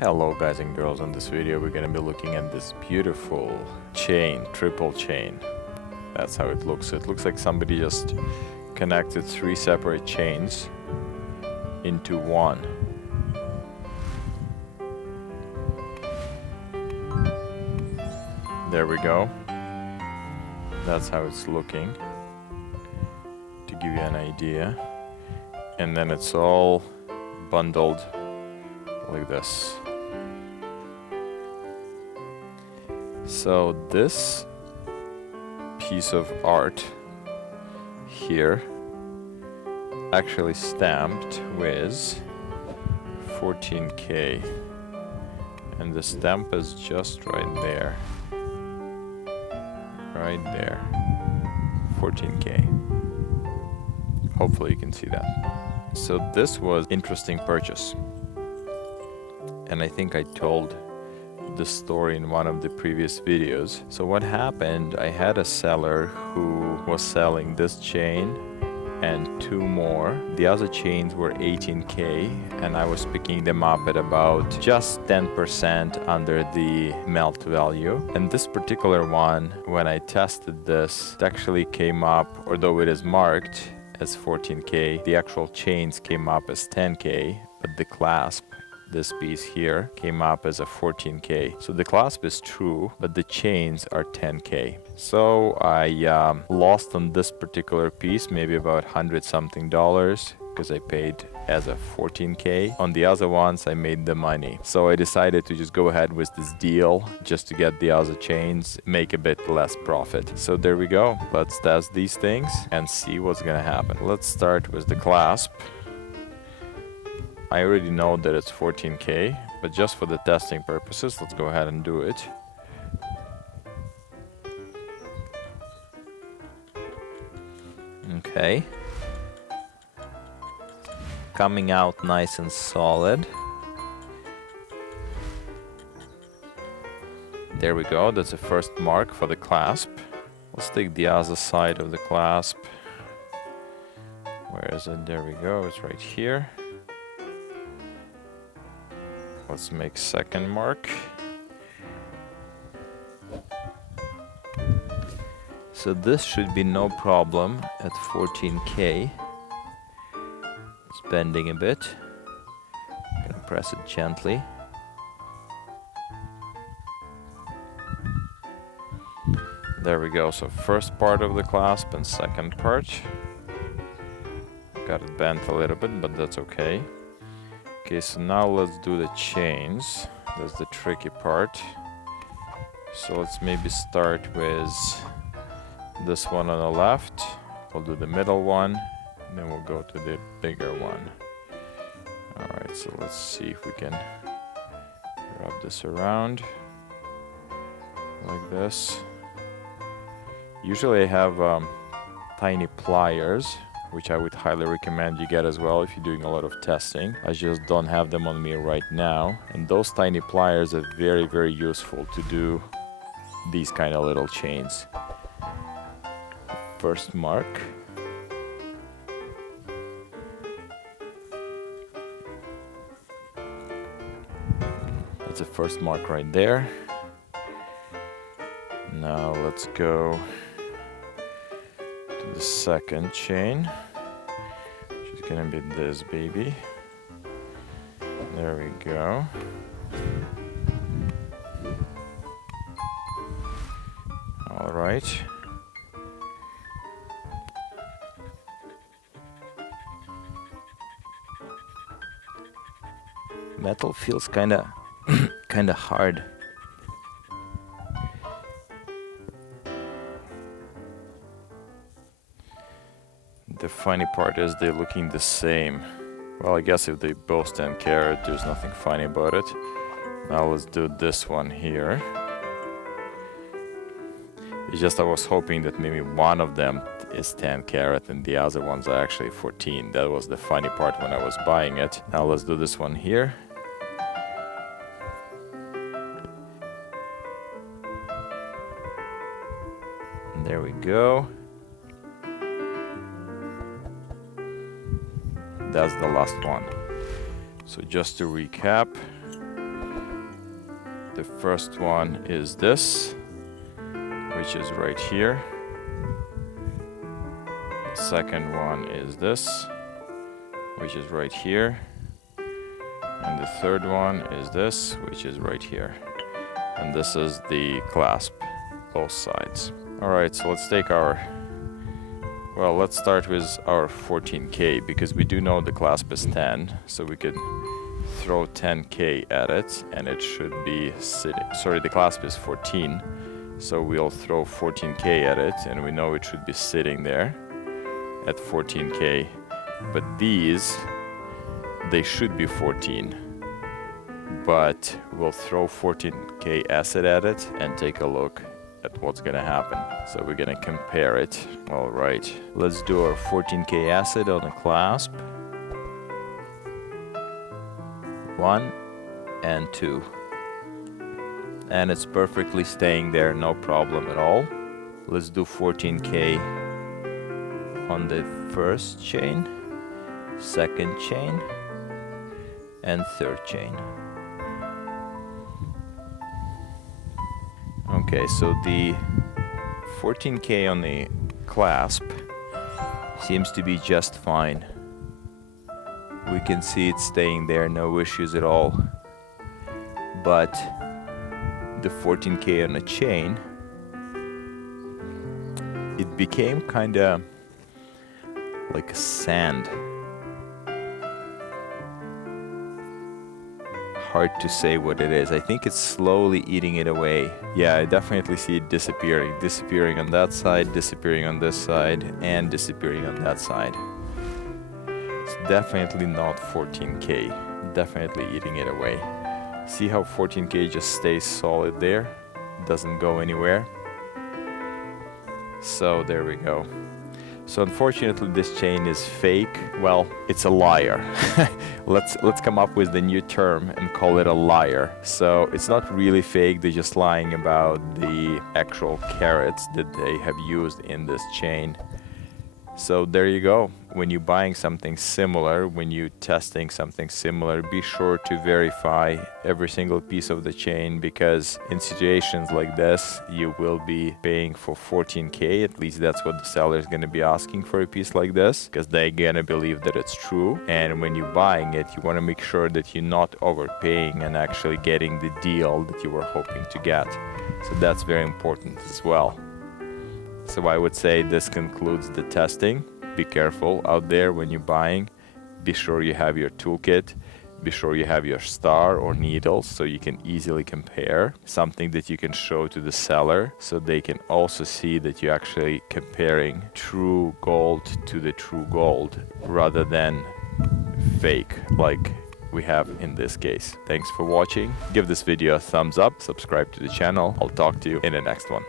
Hello guys and girls, in this video we're gonna be looking at this beautiful chain, triple chain. That's how it looks. It looks like somebody just connected three separate chains into one. There we go. That's how it's looking, to give you an idea. And then it's all bundled like this. So this piece of art here actually stamped with 14K, and the stamp is just right there, 14K. Hopefully you can see that. So this was interesting purchase, and I think I told the story in one of the previous videos. So what happened, I had a seller who was selling this chain and two more. The other chains were 18K, and I was picking them up at about just 10% under the melt value. And this particular one, when I tested this, it actually came up, although it is marked as 14K, the actual chains came up as 10K, but the clasp, this piece here, came up as a 14K. So the clasp is true, but the chains are 10K. So I lost on this particular piece maybe about $100 something because I paid as a 14K. On the other ones I made the money. So I decided to just go ahead with this deal just to get the other chains, make a bit less profit. So there we go. Let's test these things and see what's gonna happen. Let's start with the clasp. I already know that it's 14K, but just for the testing purposes, let's go ahead and do it. Okay. Coming out nice and solid. There we go, that's the first mark for the clasp. Let's take the other side of the clasp. Where is it? There we go, it's right here. Let's make second mark. So this should be no problem at 14K. It's bending a bit. I'm gonna press it gently. There we go, so first part of the clasp and second part. Got it bent a little bit, but that's okay. Okay, so now let's do the chains. That's the tricky part. So let's maybe start with this one on the left. We'll do the middle one, and then we'll go to the bigger one. Alright, so let's see if we can wrap this around like this. Usually I have tiny pliers, which I would highly recommend you get as well if you're doing a lot of testing. I just don't have them on me right now. And those tiny pliers are very, very useful to do these kind of little chains. First mark. That's the first mark right there. Now let's go the second chain, which is gonna be this baby. There we go. All right. Metal feels kinda hard. The funny part is they're looking the same. Well, I guess if they both 10 karat, there's nothing funny about it. Now let's do this one here. It's just I was hoping that maybe one of them is 10 karat and the other ones are actually 14. That was the funny part when I was buying it. Now let's do this one here. And there we go. That's the last one. So just to recap, The first one is this, which is right here. The second one is this, which is right here. And the third one is this, which is right here. And this is the clasp, both sides. All right, so let's take let's start with our 14K, because we do know the clasp is 10, so we could throw 10K at it and it should be sitting. Sorry, the clasp is 14, so we'll throw 14K at it and we know it should be sitting there at 14K. But these, they should be 14, but we'll throw 14K acid at it and take a look at what's gonna happen. So we're gonna compare it. All right, let's do our 14K acid on the clasp. 1 and 2. And it's perfectly staying there, no problem at all. Let's do 14K on the first chain, second chain, and third chain. Okay, so the 14K on the clasp seems to be just fine. We can see it staying there, no issues at all. But the 14K on the chain, it became kinda like sand. Hard to say what it is. I think it's slowly eating it away. Yeah, I definitely see it disappearing on that side, disappearing on this side, and disappearing on that side. It's definitely not 14K, definitely eating it away. See how 14K just stays solid there, doesn't go anywhere. So there we go. So unfortunately this chain is fake. Well, it's a liar. Let's come up with the new term and call it a liar. So it's not really fake, they're just lying about the actual carats that they have used in this chain. So there you go. When you're buying something similar, when you're testing something similar, be sure to verify every single piece of the chain, because in situations like this, you will be paying for 14K. At least that's what the seller is going to be asking for a piece like this, because they're going to believe that it's true. And when you're buying it, you want to make sure that you're not overpaying and actually getting the deal that you were hoping to get. So that's very important as well. So I would say this concludes the testing. Be careful out there when you're buying. Be sure you have your toolkit. Be sure you have your star or needles so you can easily compare. Something that you can show to the seller so they can also see that you're actually comparing true gold to the true gold rather than fake like we have in this case. Thanks for watching. Give this video a thumbs up, subscribe to the channel. I'll talk to you in the next one.